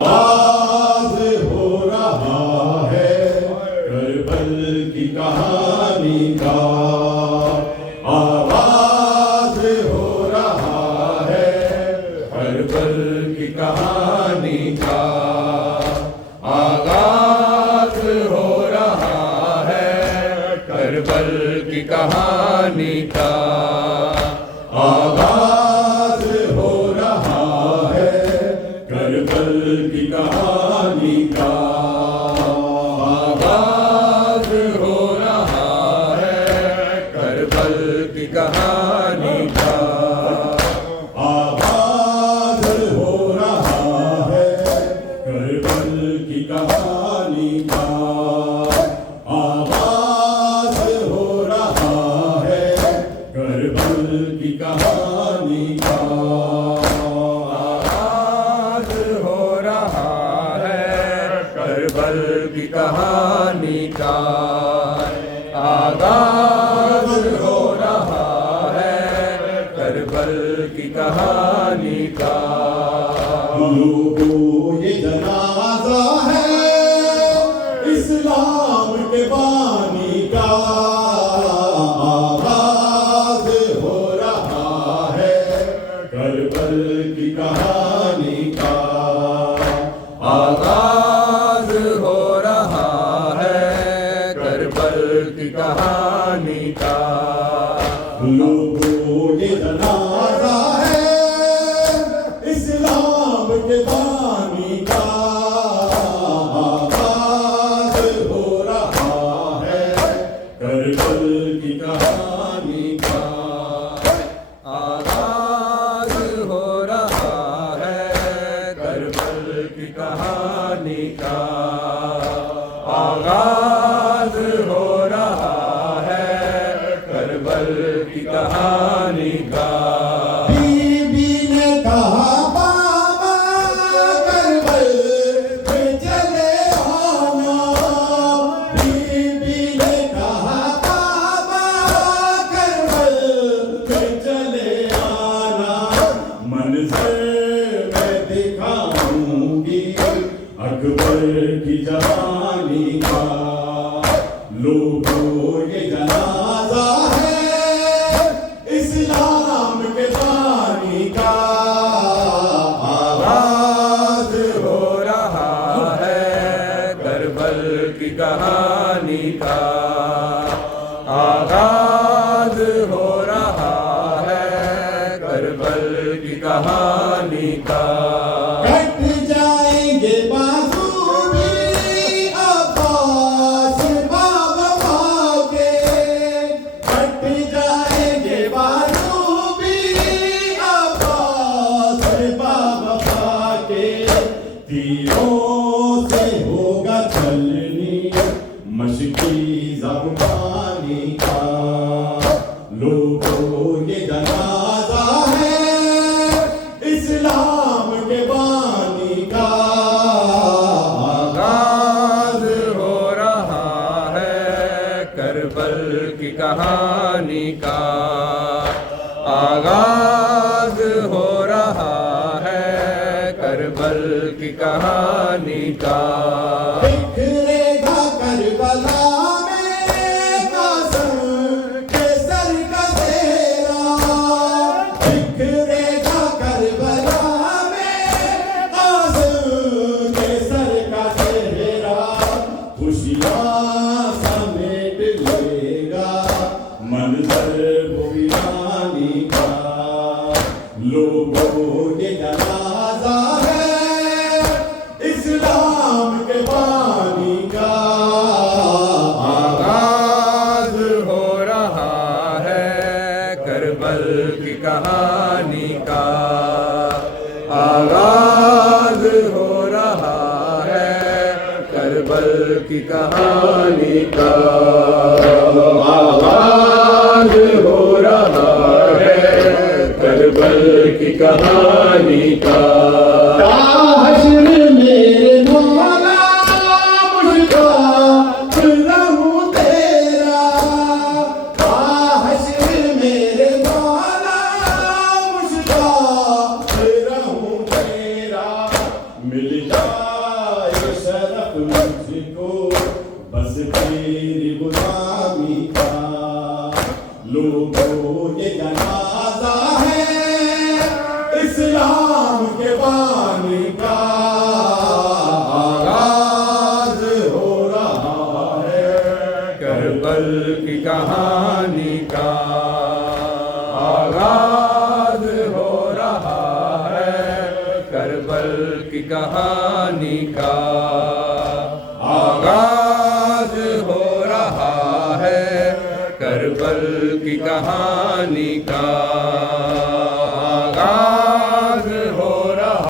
آغاز ہو رہا ہے کربل کی کہانی کا، آغاز ہو رہا ہے کربل کی کہانی کا، آغاز ہو رہا ہے کربل کی کہانی کا، آغاز ہو رہا ہے کربل کی کہانی کا، آغاز ہو رہا ہے کربل کی کہانی کا، آغاز ہو رہا ہے کربل کی کہانی کا، آغاز ہو رہا ہے کربل کی کہانی کا، آغاز ہو رہا ہے کربل کی کہانی کا، آغاز ہو رہا ہے کربل کی کہانی کا، لوگوں یہ جنازہ ہے اسلام کے بانی کا، آغاز ہو رہا ہے کربل کی کہانی کا، آغاز ہو رہا ہے کربل کی کہانی کا، لوگوں یہ جنازہ ہے اسلام کے بانی کا، آغاز ہو رہا ہے کربل کی کہانی کا، آغاز ہو رہا ہے کربل کی کہانی کا، آغاز ہو رہا ہے کربل کی کہانی کا، بی بی نے کہا بابا کربل میں چلے آنا، بی بی نے کہا بابا کربل میں چلے آنا، منظر میں دکھاؤں گی اکبر کی جوانی کا، لوگوں یہ جنازہ ہے اسلام کے بانی کا، آغاز ہو رہا ہے کربل کی کہانی کا، آغاز ہو رہا ہے کربل کی کہانی کا، کٹ جائیں گے بازو بھی عباس بابا کے، کٹ جائیں گے بازو بھی عباس بابا کے، تیروں سے ہوگا چلنی مشکی زبانی کا، لوگوں یہ جنازہ ہے اسلام کے بانی کا، آغاز ہو رہا ہے کربل کی کہانی کا، آغاز ہو رہا ہے کربل کی کہانی کا، بکھرے گا کربلا میں قاسم کے سر کا زیرہ، بکھرے گا کربلا میں قاسم کے سر کا زیرہ، خوشیاں سمیٹ لے گا منظر وہ ویرانی کا، لوگوں یہ جنازہ ہے اسلام کے بانی کا، آغاز ہو رہا ہے کربل کی کہانی کا، آغاز ہو رہا ہے کربل کی کہانی کا، آغاز ہو رہا ہے کربل کی کہانی کا، حشر میرے مولا مشتاق رہوں تیرا، حشر میرے مولا مشتاق رہوں تیرا، مل جا یہ شرف مجھ کو بس تیری غلامی کا، لوگوں یہ جنازہ ہے اسلام کے بانی کا، آغاز ہو رہا ہے کربل کی کہانی کا، آغاز ہو رہا ہے کربل کی کہانی کا، آغاز ہو رہا ہے کربل کی کہانی کا۔